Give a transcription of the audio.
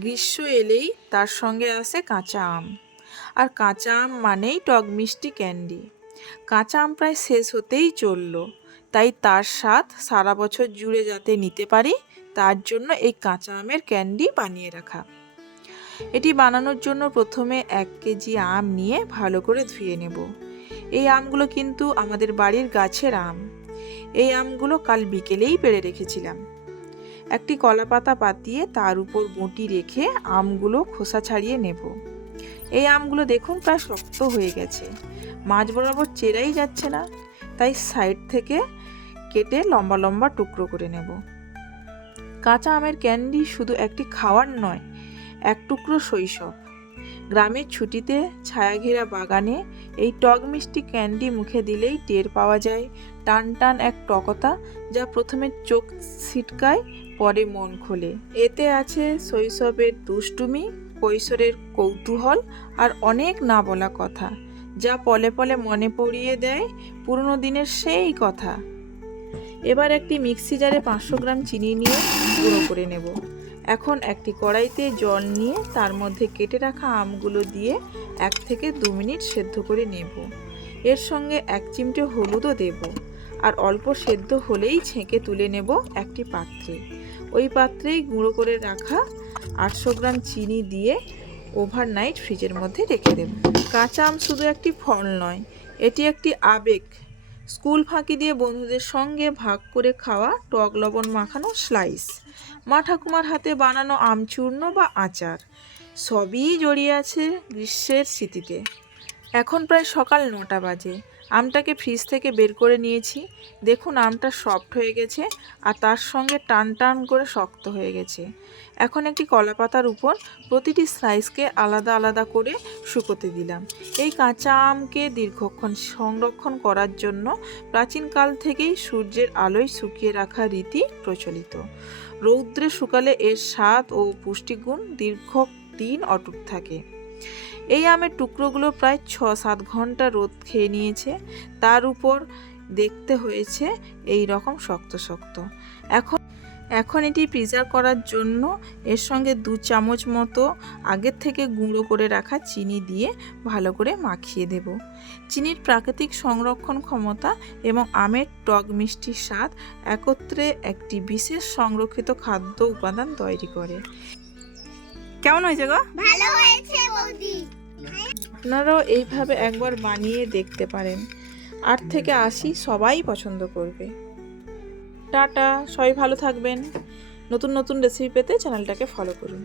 গ্রীষ্ম এলেই তার সঙ্গে আসে কাঁচা আম। আর কাঁচা আম মানেই টক মিষ্টি ক্যান্ডি। কাঁচা আম প্রায় শেষ হতেই চলল, তাই তার স্বাদ সারা বছর জুড়ে যাতে নিতে পারি তার জন্য এই কাঁচা আমের ক্যান্ডি বানিয়ে রাখা। এটি বানানোর জন্য প্রথমে 1 কেজি আম নিয়ে ভালো করে ধুয়ে নেব। এই আমগুলো কিন্তু আমাদের বাড়ির গাছের আম। এই আমগুলো কাল বিকেলেই পেড়ে রেখেছিলাম। একটি কলা পাতা পাতিয়ে তার উপর বঁটি রেখে আমগুলো খোসা ছাড়িয়ে নেব। এই আমগুলো দেখুন প্রায় শক্ত হয়ে গেছে, মাঝ বরাবর চেরাই যাচ্ছে না, তাই সাইড থেকে কেটে লম্বা লম্বা টুকরো করে নেব। কাঁচা আমের ক্যান্ডি শুধু একটি খাওয়ার নয়, এক টুকরো শৈশব। গ্রামের ছুটিতে ছায়াঘেরা বাগানে এই টক মিষ্টি ক্যান্ডি মুখে দিলেই টের পাওয়া যায় টান টান এক টকতা, যা প্রথমে চোখ ছিটকায়, পরে মন খোলে। এতে আছে শৈশবের দুষ্টুমি, কৈশোরের কৌতূহল আর অনেক না বলা কথা, যা পলে পলে মনে পড়িয়ে দেয় পুরনো দিনের সেই কথা। এবার একটি মিক্সি জারে 500 গ্রাম চিনি নিয়ে গুঁড়ো করে নেব। এখন একটি কড়াইতে জল নিয়ে তার মধ্যে কেটে রাখা আমগুলো দিয়ে 1 থেকে 2 মিনিট সেদ্ধ করে নেব। এর সঙ্গে 1 চিমটে হলুদও দেব, আর অল্প সেদ্ধ হলেই ছেঁকে তুলে নেব একটি পাত্রে। ওই পাত্রেই গুঁড়ো করে রাখা 800 গ্রাম চিনি দিয়ে ওভারনাইট ফ্রিজের মধ্যে রেখে দেব। কাঁচা আম শুধু একটি ফল নয়, এটি একটি আবেগ। স্কুল ফাঁকি দিয়ে বন্ধুদের সঙ্গে ভাগ করে খাওয়া টক লবণ মাখানো স্লাইস, মা ঠাকুমার হাতে বানানো আমচূর্ণ বা আচার, সবই জড়িয়ে আছে গ্রীষ্মের স্মৃতিতে। এখন প্রায় সকাল 9টা বাজে। আমটাকে ফ্রিজ থেকে বের করে নিয়েছি। দেখুন আমটা সফট হয়ে গেছে আর তার সঙ্গে টান টান করে শক্ত হয়ে গেছে। এখন একটি কলা পাতার উপর প্রতিটি স্লাইসকে আলাদা আলাদা করে শুকোতে দিলাম। এই কাঁচা আমকে দীর্ঘক্ষণ সংরক্ষণ করার জন্য প্রাচীনকাল থেকেই সূর্যের আলোয় শুকিয়ে রাখা রীতি প্রচলিত। রৌদ্রে শুকালে এর স্বাদ ও পুষ্টিগুণ দীর্ঘদিন অটুট থাকে। এই আমের টুকরোগুলো প্রায় 6-7 ঘন্টা রোদ খেয়ে নিয়েছে, তার উপর দেখতে হয়েছে এই রকম শক্ত শক্ত। এখন এটি প্রিজার্ভ করার জন্য এর সঙ্গে 2 চামচ মতো আগের থেকে গুঁড়ো করে রাখা চিনি দিয়ে ভালো করে মাখিয়ে দেব। চিনির প্রাকৃতিক সংরক্ষণ ক্ষমতা এবং আমের টক মিষ্টি স্বাদ একত্রে একটি বিশেষ সংরক্ষিত খাদ্য উপাদান তৈরি করে। কেমন হয়েছে গো? ভালো হয়েছে বৌদি। আপনারাও এইভাবে একবার বানিয়ে দেখতে পারেন। 8 থেকে 80 সবাই পছন্দ করবে। টাটা, সবাই ভালো থাকবেন। নতুন নতুন রেসিপি পেতে চ্যানেলটাকে ফলো করুন।